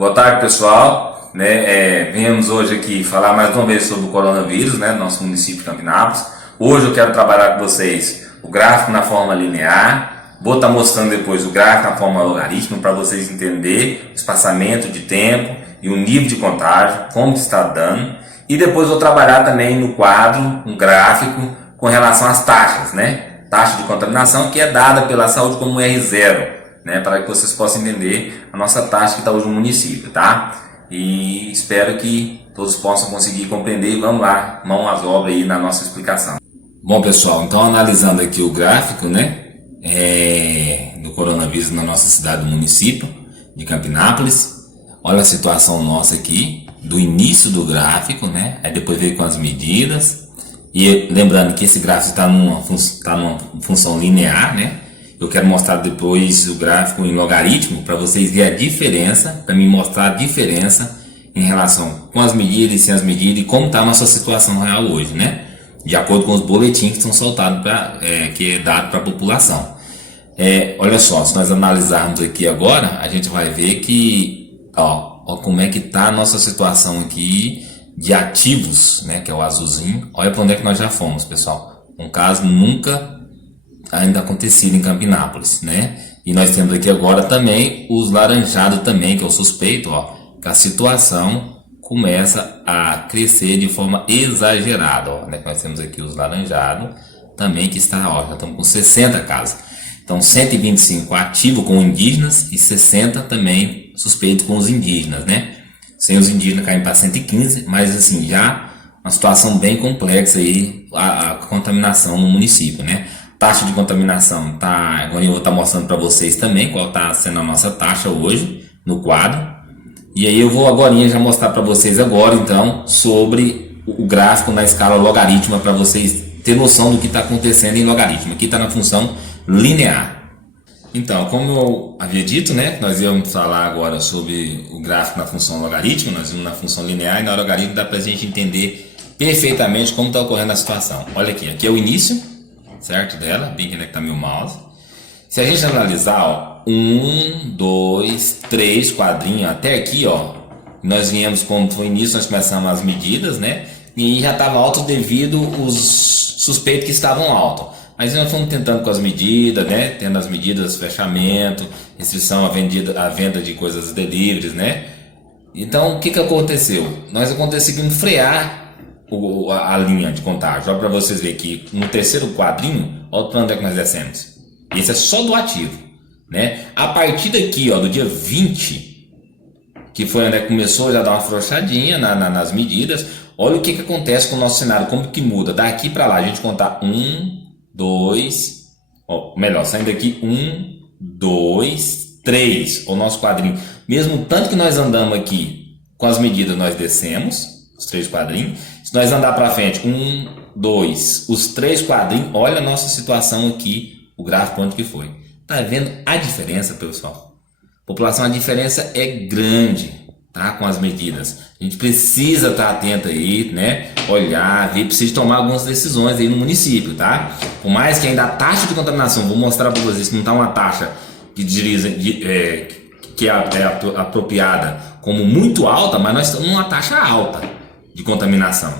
Boa tarde, pessoal. Viemos hoje aqui falar mais uma vez sobre o coronavírus, no nosso município de Campinápolis. Hoje eu quero trabalhar com vocês o gráfico na forma linear. Vou estar mostrando depois o gráfico na forma logarítmica para vocês entenderem o espaçamento de tempo e o nível de contágio, como está dando. E depois vou trabalhar também no quadro, um gráfico com relação às taxas, Taxa de contaminação que é dada pela saúde como R0. Para que vocês possam entender a nossa taxa que está hoje no município, tá? E espero que todos possam conseguir compreender e vamos lá, mão às obras aí na nossa explicação. Bom, pessoal, então analisando aqui o gráfico, do coronavírus na nossa cidade do município de Campinápolis. Olha a situação nossa aqui, do início do gráfico, Aí depois veio com as medidas. E lembrando que esse gráfico está numa função linear, Eu quero mostrar depois o gráfico em logaritmo para vocês verem a diferença, para me mostrar a diferença em relação com as medidas e sem as medidas e como está a nossa situação real hoje, De acordo com os boletins que são soltados, que é dado para a população. Olha só, se nós analisarmos aqui agora, a gente vai ver que, ó como é que está a nossa situação aqui de ativos, que é o azulzinho. Olha para onde é que nós já fomos, pessoal. Um caso nunca ainda acontecido em Campinápolis, E nós temos aqui agora também os laranjados também, que é o suspeito, que a situação começa a crescer de forma exagerada, Nós temos aqui os laranjados também que está, já estamos com 60 casos. Então 125 ativos com indígenas e 60 também suspeitos com os indígenas, Sem os indígenas caindo para 115, mas assim, já uma situação bem complexa aí, a contaminação no município, Taxa de contaminação, agora eu vou estar mostrando para vocês também qual está sendo a nossa taxa hoje no quadro. E aí eu vou agora já mostrar para vocês agora então sobre o gráfico na escala logarítmica para vocês terem noção do que está acontecendo em logaritmo. Aqui está na função linear. Então, como eu havia dito, nós íamos falar agora sobre o gráfico na função logarítmica, nós vimos na função linear e na logarítmica dá para a gente entender perfeitamente como está ocorrendo a situação. Olha aqui é o início, certo, dela, bem que está meu mouse. Se a gente analisar, 1, 2, 3 quadrinhos até aqui, nós viemos como foi o início, nós começamos as medidas, e já estava alto devido os suspeitos que estavam altos. Mas nós fomos tentando com as medidas, tendo as medidas, fechamento, restrição à venda de coisas deliveries, Então, o que aconteceu? Nós conseguimos frear a linha de contágio. Olha para vocês verem aqui, no terceiro quadrinho, olha para onde é que nós descemos. Esse é só do ativo, A partir daqui, do dia 20, que foi onde começou já a dar uma afrouxadinha nas medidas, olha o que acontece com o nosso cenário, como que muda. Daqui para lá, a gente contar 1, 2, saindo daqui 1, 2, 3, o nosso quadrinho. Mesmo tanto que nós andamos aqui com as medidas, nós descemos, os 3 quadrinhos. Se nós andar para frente, 1, 2, os 3 quadrinhos, olha a nossa situação aqui, o gráfico onde que foi. Tá vendo a diferença, pessoal? População, a diferença é grande, com as medidas. A gente precisa estar atento aí, olhar, ver, precisa tomar algumas decisões aí no município, Por mais que ainda a taxa de contaminação, vou mostrar para vocês que não está uma taxa que é apropriada como muito alta, mas nós estamos numa taxa alta de contaminação,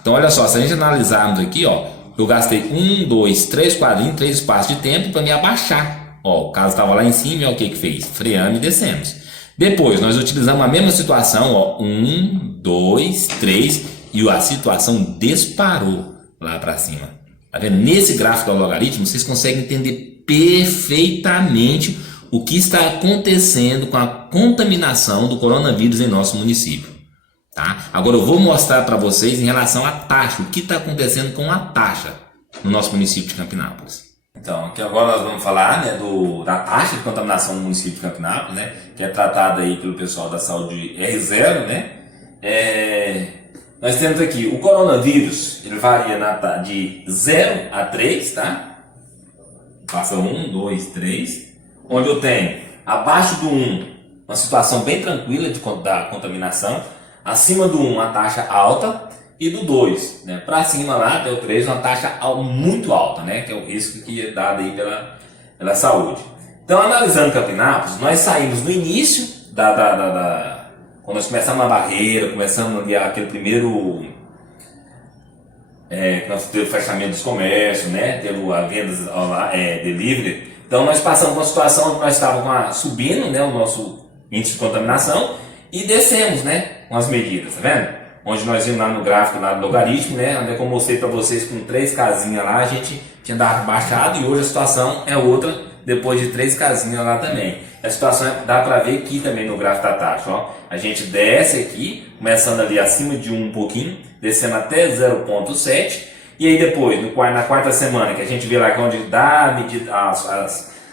Então olha só, se a gente analisarmos aqui, eu gastei 1, 2, 3 quadrinhos, 3 espaços de tempo para me abaixar. O caso estava lá em cima, o que fez? Freamos e descemos. Depois nós utilizamos a mesma situação, 1, 2, 3, e a situação disparou lá para cima. Tá vendo? Nesse gráfico do logaritmo, vocês conseguem entender perfeitamente o que está acontecendo com a contaminação do coronavírus em nosso município. Agora eu vou mostrar para vocês em relação à taxa, o que está acontecendo com a taxa no nosso município de Campinápolis. Então, aqui agora nós vamos falar da taxa de contaminação no município de Campinápolis, que é tratada aí pelo pessoal da saúde R0, Nós temos aqui o coronavírus, ele varia de 0 a 3, Passa 1, 2, 3, onde eu tenho abaixo do 1 uma situação bem tranquila da contaminação, acima do 1 uma taxa alta e do 2, para cima lá até o 3 uma taxa muito alta, que é o risco que é dado aí pela saúde. Então, analisando Campinápolis, nós saímos no início quando nós começamos a barreira, começamos ali aquele primeiro nós teve o fechamento dos comércios, né? Teve a vendas delivery. Então nós passamos por uma situação que nós estávamos subindo, né, o nosso índice de contaminação e descemos, né, com as medidas, tá vendo? Onde nós vimos lá no gráfico, lá no logaritmo, né, onde eu mostrei para vocês com 3 casinhas lá, a gente tinha dado baixado e hoje a situação é outra, depois de 3 casinhas lá também. A situação dá para ver aqui também no gráfico da taxa, ó. A gente desce aqui, começando ali acima de 1 um pouquinho, descendo até 0,7. E aí depois, na quarta semana, que a gente vê lá que onde dá a medida,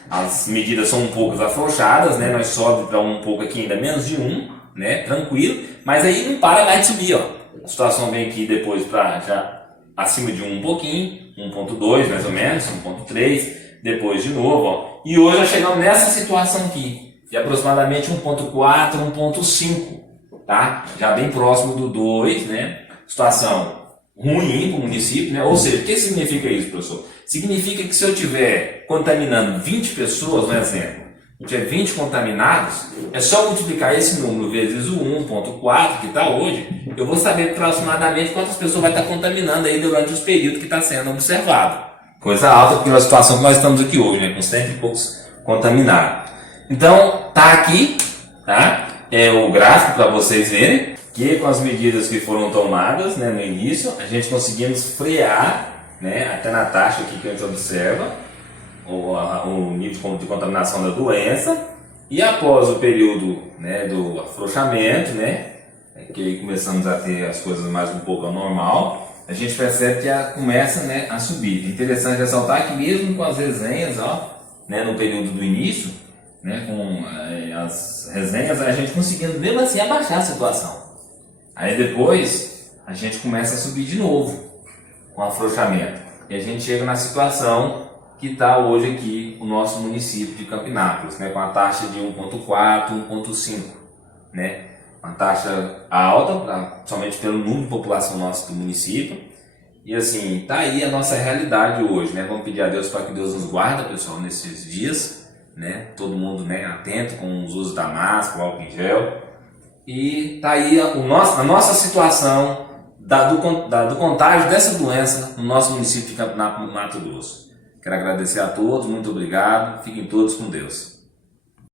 as medidas são um pouco afrouxadas, né? Nós sobe para um pouco aqui, ainda menos de 1, né? Tranquilo. Mas aí não para mais de subir, ó. A situação vem aqui depois para já acima de 1 um pouquinho, 1,2 mais ou menos, 1,3, depois de novo, ó. E hoje nós chegamos nessa situação aqui, de aproximadamente 1,4, 1,5, tá? Já bem próximo do 2, né? Situação ruim para o município, né? Ou seja, o que significa isso, professor? Significa que se eu estiver contaminando 20 pessoas, um exemplo, eu tiver 20 contaminados, é só multiplicar esse número vezes o 1,4 que está hoje, eu vou saber aproximadamente quantas pessoas vai estar contaminando aí durante os períodos que está sendo observado. Coisa alta, porque é a situação que nós estamos aqui hoje, né? Com 100 e poucos contaminados. Então, tá aqui, tá? É o gráfico para vocês verem que com as medidas que foram tomadas, né, no início, a gente conseguimos frear, né, até na taxa aqui que a gente observa, o nível de contaminação da doença. E após o período, né, do afrouxamento, né, que aí começamos a ter as coisas mais um pouco ao normal, a gente percebe que começa, né, a subir. É interessante ressaltar que mesmo com as resenhas, ó, né, no período do início, né, com as resenhas, a gente conseguindo mesmo assim abaixar a situação. Aí depois a gente começa a subir de novo com afrouxamento. E a gente chega na situação que está hoje aqui o nosso município de Campinápolis, né, com a taxa de 1,4, 1,5, né? Uma taxa alta, somente pelo número de população nossa do município. E assim, tá aí a nossa realidade hoje, né? Vamos pedir a Deus para que Deus nos guarde, pessoal, nesses dias, né? Todo mundo, né, atento com os usos da máscara, o álcool em gel. E tá aí a nossa situação do contágio dessa doença no nosso município de Campinápolis, Mato Grosso. Quero agradecer a todos, muito obrigado, fiquem todos com Deus.